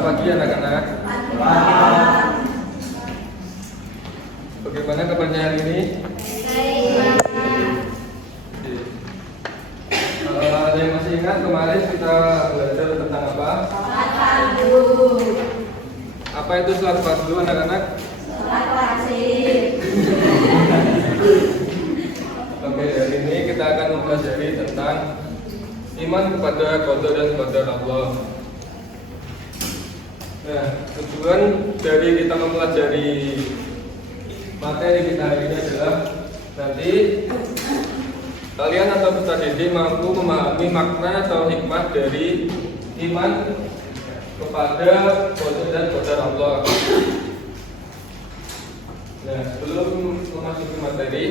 pagi anak-anak. Bagaimana kabarnya hari ini? Ada yang masih ingat kemarin kita belajar tentang apa? Sholat fardu. Apa itu sholat fardu anak-anak? Sholat wajib. Oke, hari ini kita akan mempelajari tentang iman kepada qada dan qadar Allah. Nah, tujuan dari kita mempelajari materi kita hari ini adalah nanti kalian atau peserta didik mampu memahami makna atau hikmah dari iman kepada qada dan qadar Allah. Nah, sebelum memasuki materi,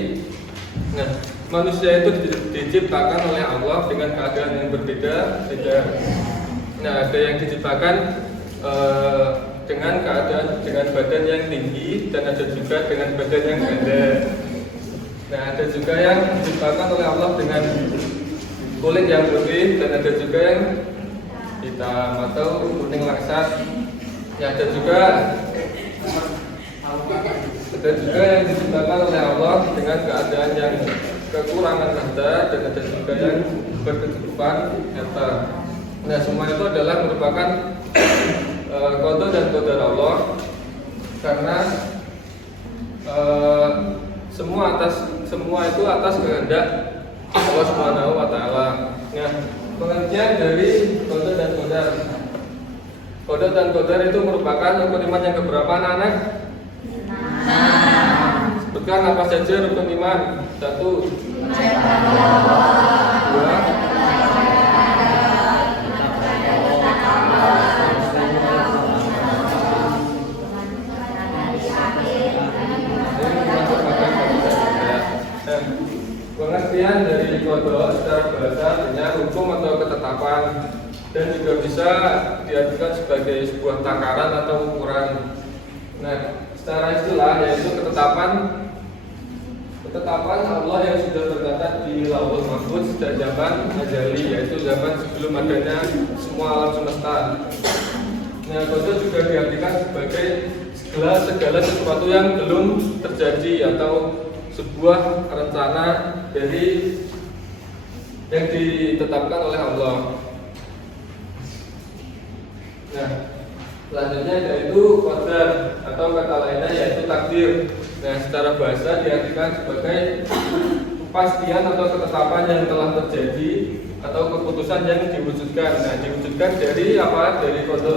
manusia itu diciptakan oleh Allah dengan keadaan yang berbeda-beda. Nah, ada yang diciptakan dengan keadaan dengan badan yang tinggi dan ada juga dengan badan yang pendek. Nah, ada juga yang diciptakan oleh Allah dengan kulit yang putih dan ada juga yang hitam atau kuning langsat. Ya, ada juga yang diciptakan oleh Allah dengan keadaan yang kekurangan harta dan ada juga yang berkecukupan harta. Nah, semua itu adalah merupakan qada dan qadar Allah karena semua itu atas kehendak Allah Subhanahu wa taala. Nah, pengertian dari qada dan qadar. Qada dan qadar itu merupakan rukun iman yang keberapa anak-anak? Sebutkan apa saja rukun iman. 1, 2, pengertian dari qada secara bahasa artinya hukum atau ketetapan dan juga bisa diartikan sebagai sebuah takaran atau ukuran. Nah, secara istilah yaitu ketetapan Allah yang sudah tercatat di Lauhul Mahfuz sejak zaman azali, yaitu zaman sebelum adanya semua alam semesta. Nah, qada juga diartikan sebagai segala sesuatu yang belum terjadi atau sebuah rencana dari yang ditetapkan oleh Allah. Nah, selanjutnya yaitu qadar atau kata lainnya yaitu takdir. Nah, secara bahasa diartikan sebagai kepastian atau ketetapan yang telah terjadi atau keputusan yang diwujudkan. Nah, diwujudkan dari apa? Dari qada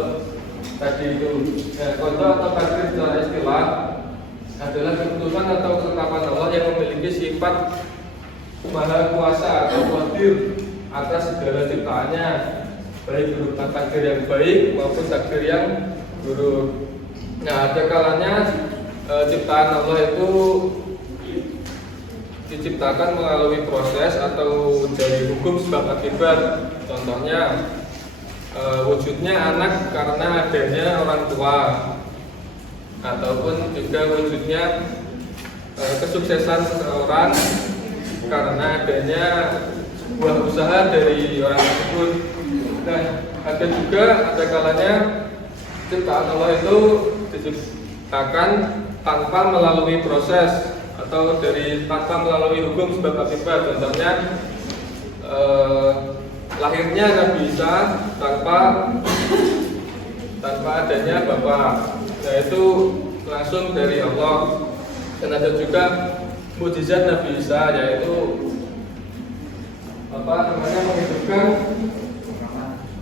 tadi itu. Nah, qada atau takdir secara istilah adalah keputusan atau ketetapan Allah yang memiliki sifat maha kuasa atau qadir atas segala ciptaannya, baik berupa takdir yang baik maupun takdir yang buruk. Nah, ada kalanya ciptaan Allah itu diciptakan melalui proses atau dari hukum sebab akibat. Contohnya wujudnya anak karena adanya orang tua, ataupun juga wujudnya kesuksesan seseorang karena adanya sebuah usaha dari orang tersebut. Dan ada kalanya ciptaan Allah itu diciptakan tanpa melalui proses atau tanpa melalui hukum sebab akibat. Contohnya lahirnya Nabi Isa tanpa adanya bapak. Nah, itu langsung dari Allah. Dan ada juga mukjizat Nabi Isa, yaitu menghidupkan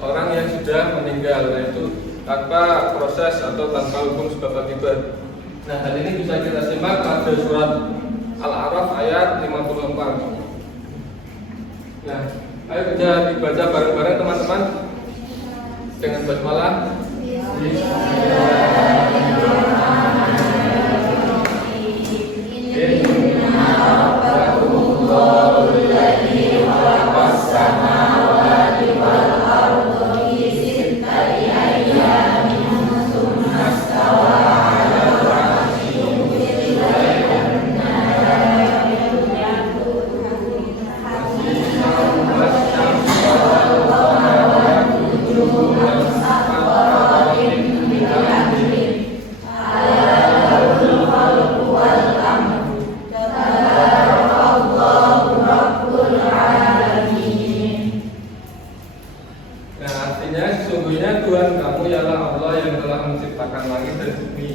orang yang sudah meninggal. Nah, itu tanpa proses atau tanpa hukum sebab akibat. Nah, hal ini bisa kita simak pada surat Al-A'raf ayat 54. Nah, ayo kita dibaca bareng-bareng teman-teman dengan basmalah. adalah Allah yang telah menciptakan langit dan bumi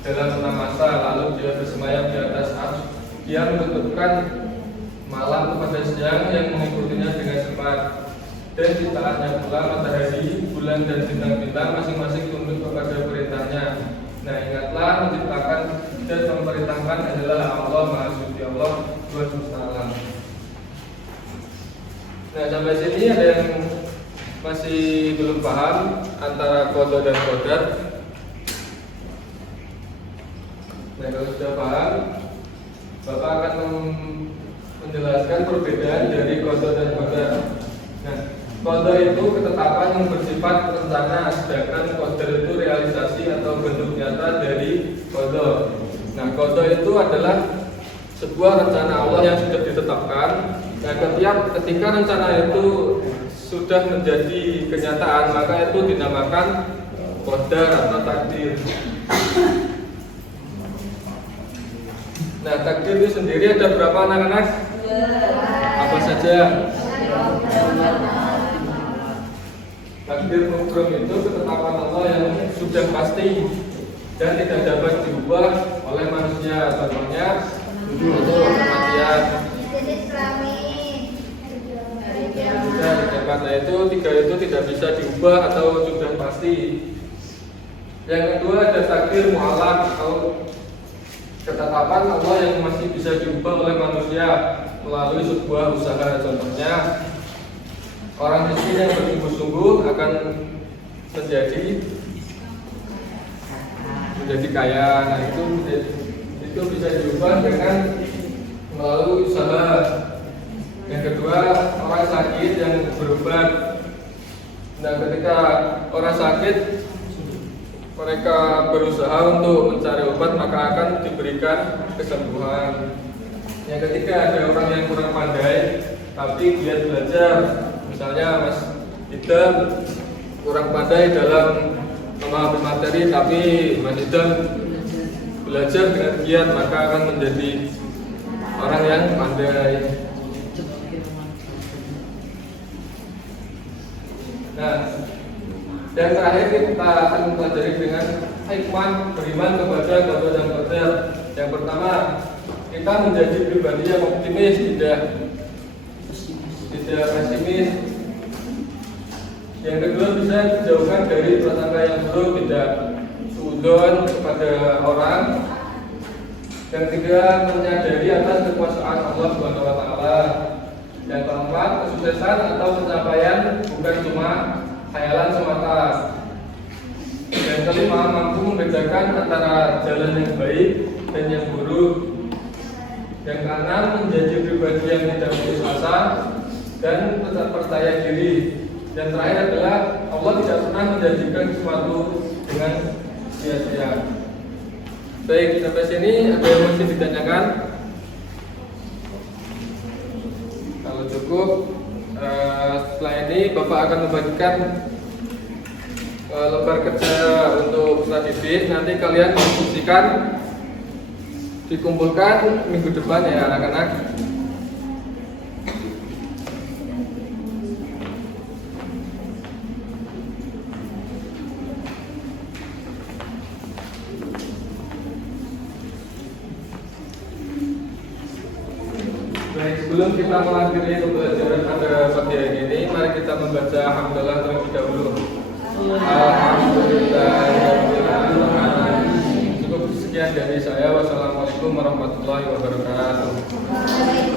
dalam 6 masa, lalu Dia bersemayam di atas arsy. Dia menentukan malam kepada siang yang mengikutinya dengan cepat, dan ciptaannya pula matahari, bulan dan bintang-bintang masing-masing tunduk kepada perintahnya. Nah, ingatlah, menciptakan dan memerintahkan adalah Allah Maha Suci, Allah Tuhan semesta alam. Nah, sampai sini ada yang masih belum paham antara qada dan qadar. Nah, kalau sudah paham, Bapak akan menjelaskan perbedaan dari qada dan qadar. Nah, qada itu ketetapan yang bersifat rencana, sedangkan qadar itu realisasi atau bentuk nyata dari qada. Nah, qada itu adalah sebuah rencana Allah yang sudah ditetapkan. Nah, ketika rencana itu sudah menjadi kenyataan, maka itu dinamakan qadar atau takdir. Nah, takdir itu sendiri ada berapa anak-anak? Apa saja? Takdir program itu ketetapan Allah yang sudah pasti dan tidak dapat diubah oleh manusia. Contohnya itu kematian. Nah, itu tiga itu tidak bisa diubah atau sudah pasti. Yang kedua ada takdir mu'allaq atau ketetapan Allah yang masih bisa diubah oleh manusia melalui sebuah usaha. Contohnya, orang miskin yang bersungguh-sungguh akan menjadi kaya. Nah, itu bisa diubah dengan melalui usaha. Yang kedua, orang sakit yang berobat. Nah, ketika orang sakit mereka berusaha untuk mencari obat, maka akan diberikan kesembuhan. Yang ketiga, ada orang yang kurang pandai tapi giat belajar. Misalnya Mas Idam kurang pandai dalam memahami materi, tapi Mas Idam belajar dengan giat, maka akan menjadi orang yang pandai. Nah, dan terakhir kita akan mempelajari dengan hikmah beriman kepada qada dan qadar. Yang pertama, kita menjadi pribadi yang optimis, tidak pesimis. Yang kedua, bisa dijauhkan dari prasangka yang buruk, tidak suudzon kepada orang. Yang ketiga, menyadari atas kekuasaan Allah Subhanahu wa taala. Yang keempat, kesuksesan atau pencapaian bukan cuma khayalan semata. Yang kelima, mampu membedakan antara jalan yang baik dan yang buruk. Yang keenam, menjadi pribadi yang tidak putus asa dan tetap percaya diri. Dan terakhir adalah Allah tidak pernah menjanjikan sesuatu dengan sia-sia. Baik, sampai sini ada yang masih ditanyakan? Kalau cukup, setelah ini Bapak akan membagikan lembar kerja untuk statistik. Nanti kalian diskusikan, dikumpulkan minggu depan ya anak-anak. Baik, sebelum kita mengakhiri pembelajaran pada pagi hari ini, mari kita membaca hamdalah terlebih dahulu. Alhamdulillah. Cukup sekian dari saya. Wassalamualaikum warahmatullahi wabarakatuh.